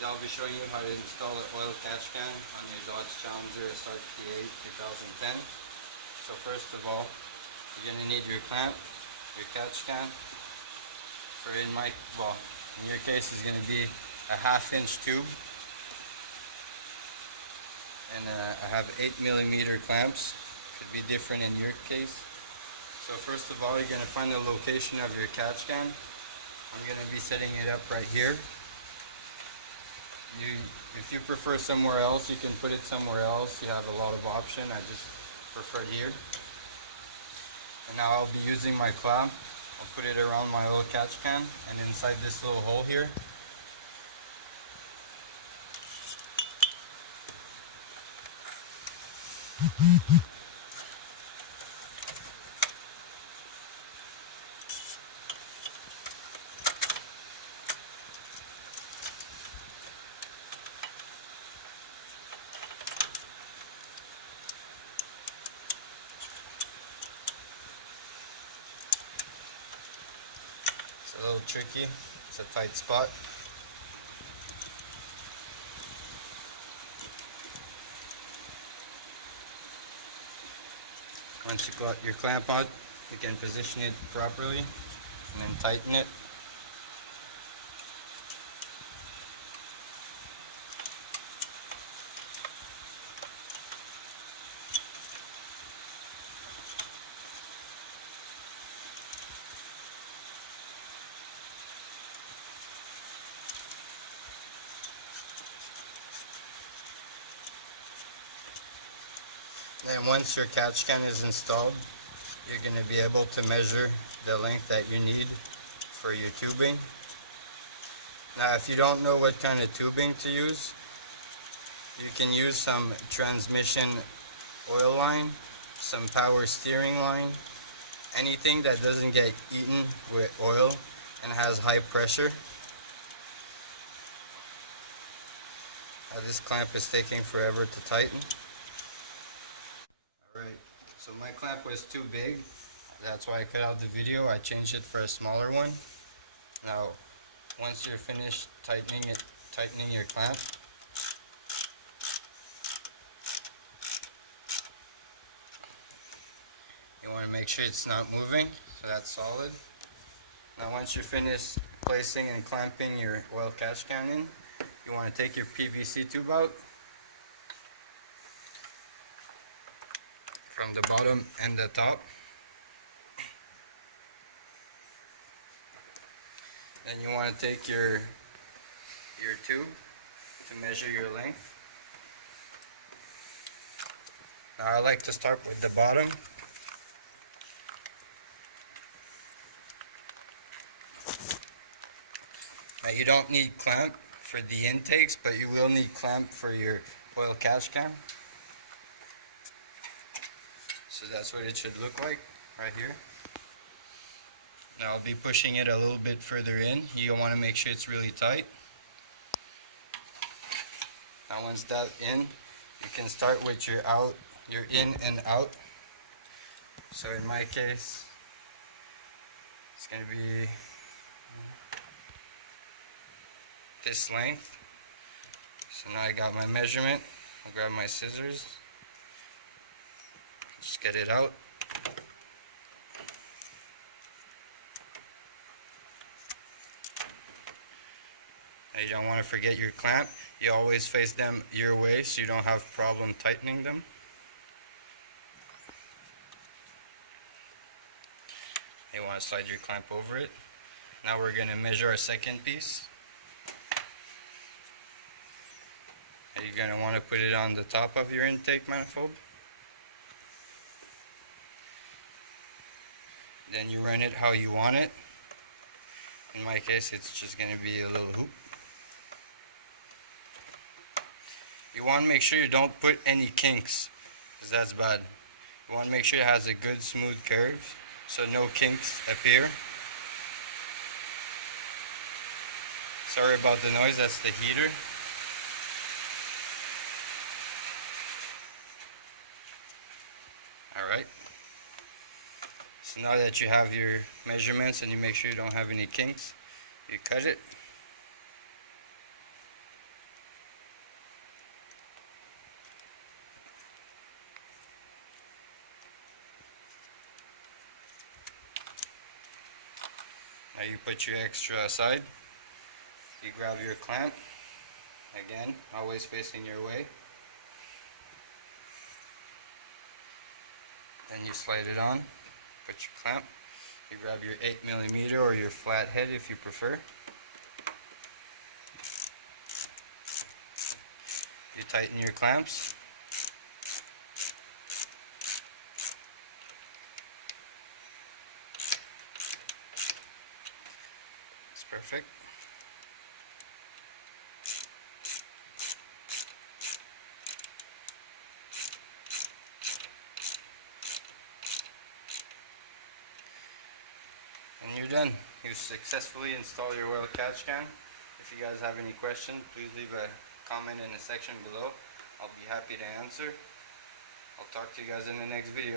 Today I'll be showing you how to install an oil catch can on your Dodge Challenger SRT8 2010. So first of all, you're going to need your clamp, your catch can. In your case it's going to be a 1/2 inch tube. And I have 8mm clamps. Could be different in your case. So first of all, you're going to find the location of your catch can. I'm going to be setting it up right here. If you prefer somewhere else, you can put it somewhere else. You have a lot of option. I just prefer it here. And now I'll be using my clamp. I'll put it around my oil catch can and inside this little hole here. It's a little tricky. It's a tight spot. Once you got your clamp on, you can position it properly and then tighten it. And once your catch can is installed, you're going to be able to measure the length that you need for your tubing. Now if you don't know what kind of tubing to use, you can use some transmission oil line, some power steering line, anything that doesn't get eaten with oil and has high pressure. This clamp is taking forever to tighten. Alright, so my clamp was too big. That's why I cut out the video. I changed it for a smaller one. Now, once you're finished tightening your clamp, you want to make sure it's not moving, so that's solid. Now once you're finished placing and clamping your oil catch can in, you want to take your PVC tube out from the bottom and the top. Then you want to take your tube to measure your length. Now I like to start with the bottom. Now you don't need clamp for the intakes, but you will need clamp for your oil catch can. So that's what it should look like right here. Now I'll be pushing it a little bit further in. You want to make sure it's really tight. Now once that's in, you can start with your in and out. So in my case, it's going to be this length. So now I got my measurement. I'll grab my scissors. Just get it out. Now you don't want to forget your clamp. You always face them your way so you don't have problem tightening them. You want to slide your clamp over it. Now we're going to measure our second piece. And you're going to want to put it on the top of your intake manifold. Then you run it how you want it. In my case, it's just going to be a little hoop. You want to make sure you don't put any kinks, because that's bad. You want to make sure it has a good smooth curve, so no kinks appear. Sorry about the noise, that's the heater. Alright. So now that you have your measurements and you make sure you don't have any kinks, you cut it. Now you put your extra aside. You grab your clamp, again, always facing your way. Then you slide it on, put your clamp. You grab your 8mm or your flat head if you prefer. You tighten your clamps. It's perfect. And you're done. You've successfully installed your oil catch can. If you guys have any questions, please leave a comment in the section below. I'll be happy to answer. I'll talk to you guys in the next video.